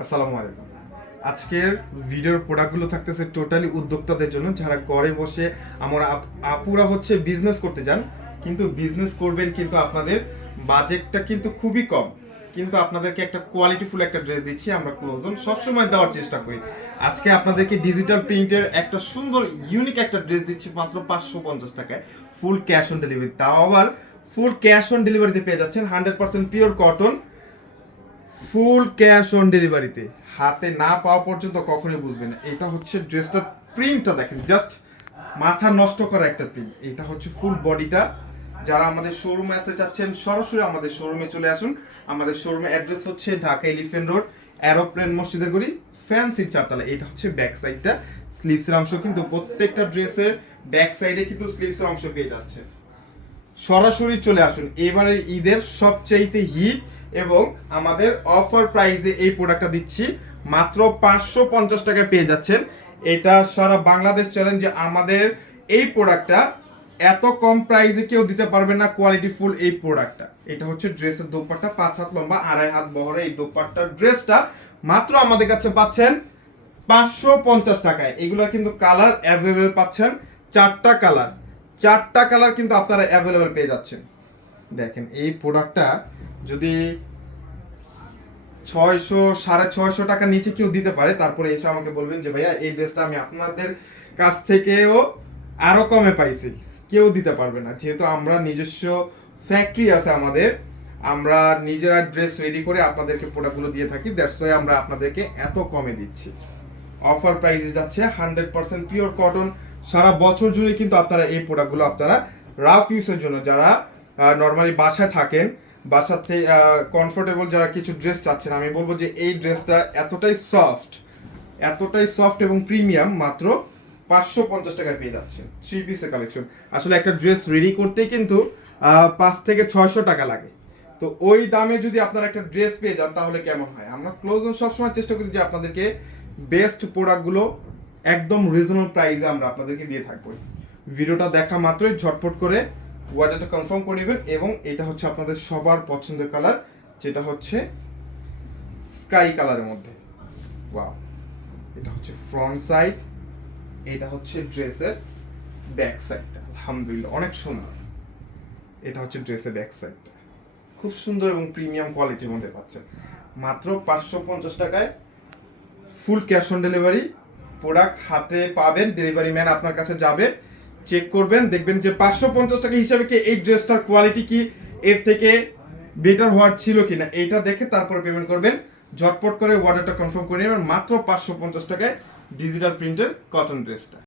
আসসালামু আলাইকুম। আজকের ভিডিওর প্রোডাক্টগুলো থাকতেছে টোটালি উদ্যোক্তাদের জন্য, যারা ঘরে বসে আমরা আপ- আপুরা হচ্ছে বিজনেস করতে যান, কিন্তু বিজনেস করবেন কিন্তু আপনাদের বাজেটটা কিন্তু খুবই কম। কিন্তু আপনাদেরকে একটা কোয়ালিটিফুল একটা ড্রেস দিচ্ছি, আমরা ক্লোজন সবসময় দেওয়ার চেষ্টা করি। আজকে আপনাদেরকে ডিজিটাল প্রিন্টের একটা সুন্দর ইউনিক একটা ড্রেস দিচ্ছি মাত্র পাঁচশো পঞ্চাশ টাকায় ফুল ক্যাশ অন ডেলিভারি তাও আবার ফুল ক্যাশ অন ডেলিভারিতে পেয়ে যাচ্ছেন hundred percent pure cotton full cash on ডেলিভারিতে। হাতে না পাওয়া পর্যন্ত কখনোই বুঝবে না। এটা হচ্ছে ড্রেসটার প্রিন্টটা দেখেন, জাস্ট মাথা নষ্ট করা একটা প্রিন্ট। এটা হচ্ছে ফুল বডিটা। যারা আমাদের শোরুমে আসতে চাচ্ছেন, সরাসরি আমাদের শোরুমে চলে আসুন। আমাদের শোরুমের অ্যাড্রেস হচ্ছে ঢাকা এলিফেন্ট রোড, অ্যারোপ্লেন মসজিদের গড়ি ফ্যান্সির চারতলা। এটা হচ্ছে ব্যাক সাইডটা। স্লিভসের অংশ কিন্তু প্রত্যেকটা ড্রেসের ব্যাক সাইডে কিন্তু স্লিভসের অংশ পেয়ে যাচ্ছে। সরাসরি চলে আসুন। এবারে ঈদের সবচাইতে হিট এবং আমাদের অফার প্রাইসে এই প্রোডাক্টটা দিচ্ছি। মাত্র পাঁচশো পঞ্চাশ টাকায় পেয়ে যাচ্ছেন। এটা সারা বাংলাদেশ চ্যালেঞ্জ যে আমাদের এই প্রোডাক্টটা এত কম প্রাইসে কেউ দিতে পারবে না কোয়ালিটি ফুল এই প্রোডাক্টটা এটা হচ্ছে ড্রেসের দোপাট্টা, পাঁচ হাত লম্বা, আড়াই হাত বহরে এই দোপাট্টার ড্রেসটা মাত্র আমাদের কাছে পাচ্ছেন পাঁচশো পঞ্চাশ টাকায়। এগুলোর কিন্তু কালার অ্যাভেলেবেল পাচ্ছেন চারটা কালার চারটা কালার কিন্তু আপনারা অ্যাভেলেবেল পেয়ে যাচ্ছেন। দেখেন, এই প্রোডাক্টটা যদি ছয়শো, সাড়ে ছয়শো টাকা নিচে কেউ দিতে পারে। তারপরে এসে আমাকে বলবেন যে, ভাইয়া, এই ড্রেসটা আমি আপনাদের কাছ থেকেও আরও কমে পাইছি। কেউ দিতে পারবে না। যেহেতু আমরা নিজস্ব ফ্যাক্টরি আছে আমাদের, আমরা নিজেরা ড্রেস রেডি করে আপনাদেরকে প্রোডাক্টগুলো দিয়ে থাকি। দ্যাটস ওয়াই আমরা আপনাদেরকে এত কমে দিচ্ছি। অফার প্রাইসে যাচ্ছে হান্ড্রেড পার্সেন্ট পিওর কটন সারা বছর জুড়ে কিন্তু আপনারা এই প্রোডাক্টগুলো আপনারা রাফ ইউজের জন্য যারা নর্মালি বাসায় থাকেন বাসাতে কমফোর্টেবল যারা কিছু ড্রেস চাচ্ছেন, আমি বলব যে এই ড্রেসটা এতটাই সফট এতটাই সফট এবং প্রিমিয়াম মাত্র পাঁচশো পঞ্চাশ টাকায় পেয়ে যাচ্ছেন। থ্রি পিসের কালেকশন আসলে একটা ড্রেস রেডি করতে কিন্তু পাঁচ থেকে ছয়শো টাকা লাগে। তো ওই দামে যদি আপনারা একটা ড্রেস পেয়ে যান, তাহলে কেমন হয়? আমরা ক্লোজ সবসময় চেষ্টা করি যে আপনাদেরকে বেস্ট প্রোডাক্টগুলো একদম রিজনেবল প্রাইসে আমরা আপনাদেরকে দিয়ে থাকব। ভিডিওটা দেখা মাত্রই, ঝটপট করে ওয়ার্ডারটা কনফার্ম করে নেবেন এবং এটা হচ্ছে আপনাদের সবার পছন্দের কালার যেটা হচ্ছে স্কাই কালারের মধ্যে। ওয়াও এটা হচ্ছে ফ্রন্ট সাইড এটা হচ্ছে ড্রেসের ব্যাক সাইডটা আলহামদুলিল্লাহ, অনেক সুন্দর। এটা হচ্ছে ড্রেসের ব্যাক সাইডটা খুব সুন্দর এবং প্রিমিয়াম কোয়ালিটির মধ্যে পাচ্ছেন। মাত্র পাঁচশো পঞ্চাশ টাকায় full cash on delivery product হাতে পাবেন ডেলিভারি ম্যান আপনার কাছে যাবে। চেক করবেন, দেখবেন যে পাঁচশো পঞ্চাশ টাকা হিসাবে কি এই ড্রেসটার কোয়ালিটি কি, এর থেকে বেটার হওয়ার ছিল কি না এইটা দেখে তারপরে পেমেন্ট করবেন। ঝটপট করে অর্ডারটা কনফার্ম করে নেবেন, মাত্র পাঁচশো পঞ্চাশ টাকায় ডিজিটাল প্রিন্টের কটন ড্রেসটা